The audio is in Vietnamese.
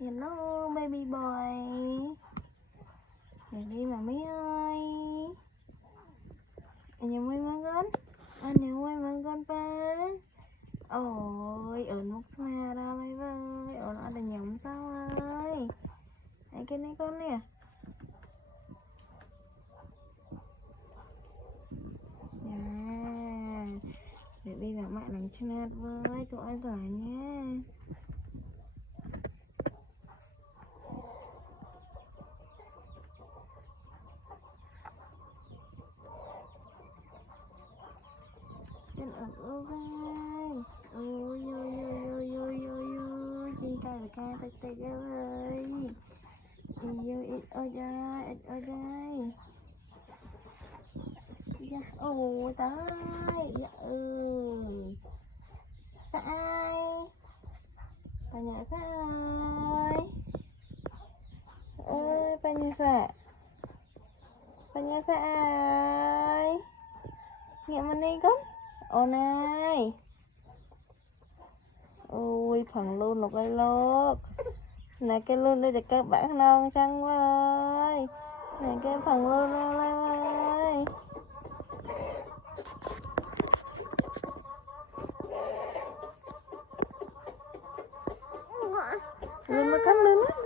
Hello baby boy. Để đi mà mấy ơi. Anh nhớ mấy mang con. Anh nhớ mấy mang con ba. Ôi, ở một xa ra mấy vơi. Ở nó đã nhầm sao ơi. Đấy cái này con nè. À, để đi mà mẹ làm chat với cậu ai giỏi nha. Chân ớt ơi. Ôi ôi ôi ôi ôi ôi ôi. Trên cây và ca tạch tạch ơi. Ôi ôi ít ơi đây, ít ơi đây. Dạ, ôi tới. Dạ Sa ai? Bà nhà Sa ơi. Ơi, bà nhà Sa. Bà nhà Sa ơi. Nghe mình đi con. Ô này. Ui, phần luôn một cái lốt. Này cái luôn đây là các bạn non chăng quá ơi. Này cái phần luôn ơi. Luôn mà cắn lên á.